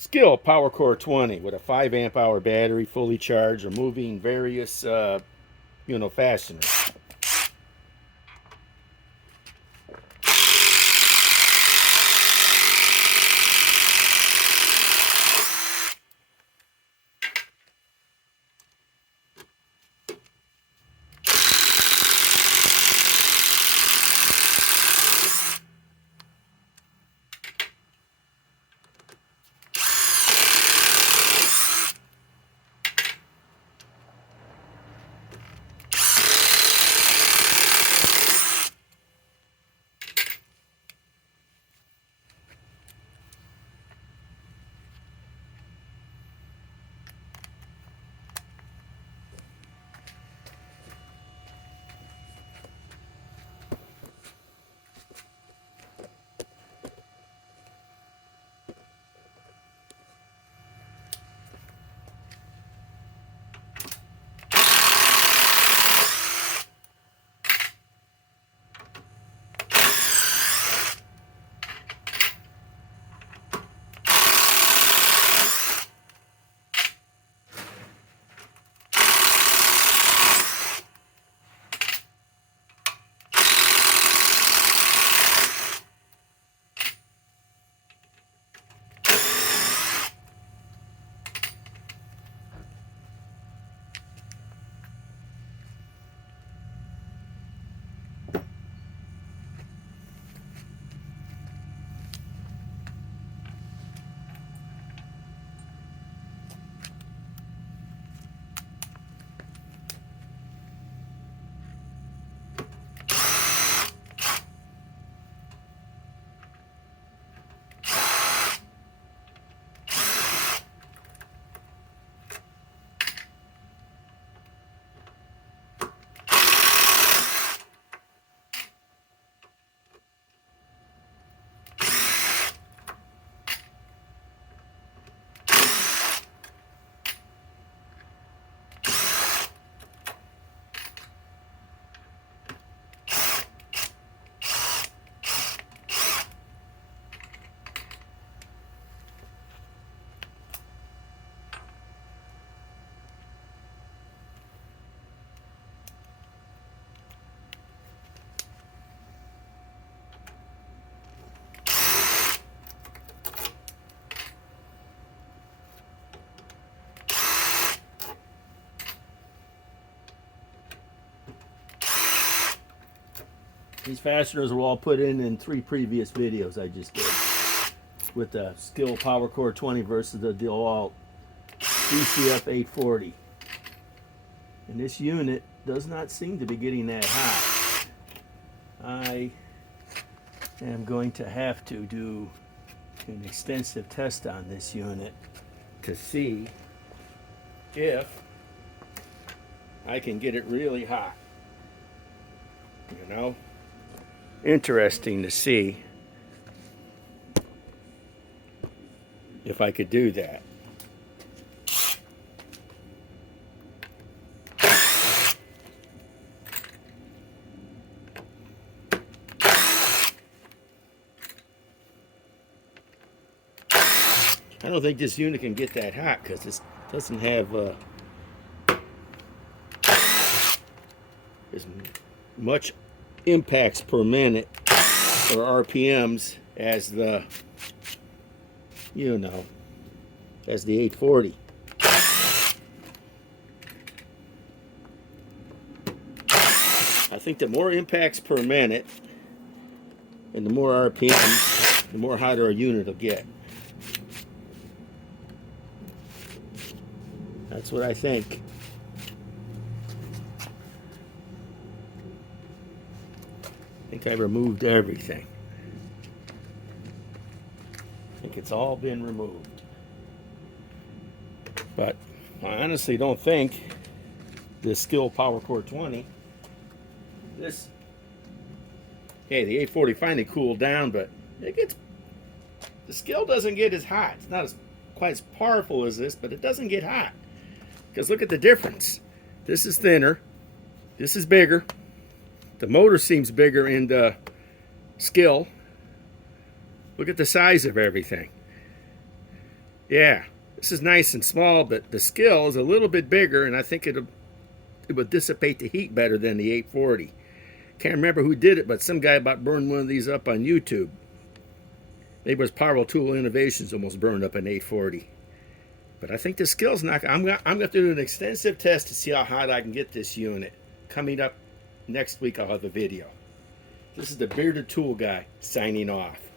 SKIL Power Core 20 with a 5 amp hour battery, fully charged, removing various fasteners. These fasteners were all put in 3 previous videos I just did with the SKIL Power Core 20 versus the DeWalt DCF 840. And this unit does not seem to be getting that hot. I am going to have to do an extensive test on this unit to see if I can get it really hot. You know? Interesting to see if I could do that. I don't think this unit can get that hot because it doesn't have as much impacts per minute or RPMs as the as the 840. I think the more impacts per minute and the more RPMs, the more hotter a unit will get. That's what I think. I think I removed everything. I think it's all been removed. But I honestly don't think this SKIL Power Core 20, the 840 finally cooled down, but the SKIL doesn't get as hot. It's not quite as powerful as this, but it doesn't get hot. Because look at the difference. This is thinner. This is bigger. The motor seems bigger in the SKIL. Look at the size of everything. Yeah, this is nice and small, but the SKIL is a little bit bigger, and I think it would dissipate the heat better than the 840. Can't remember who did it, but some guy about burned one of these up on YouTube. Maybe it was Powerful Tool Innovations almost burned up an 840. But I think the SKIL's not. I'm going to do an extensive test to see how hot I can get this unit. Coming up next week, I'll have a video. This is the Bearded Tool Guy signing off.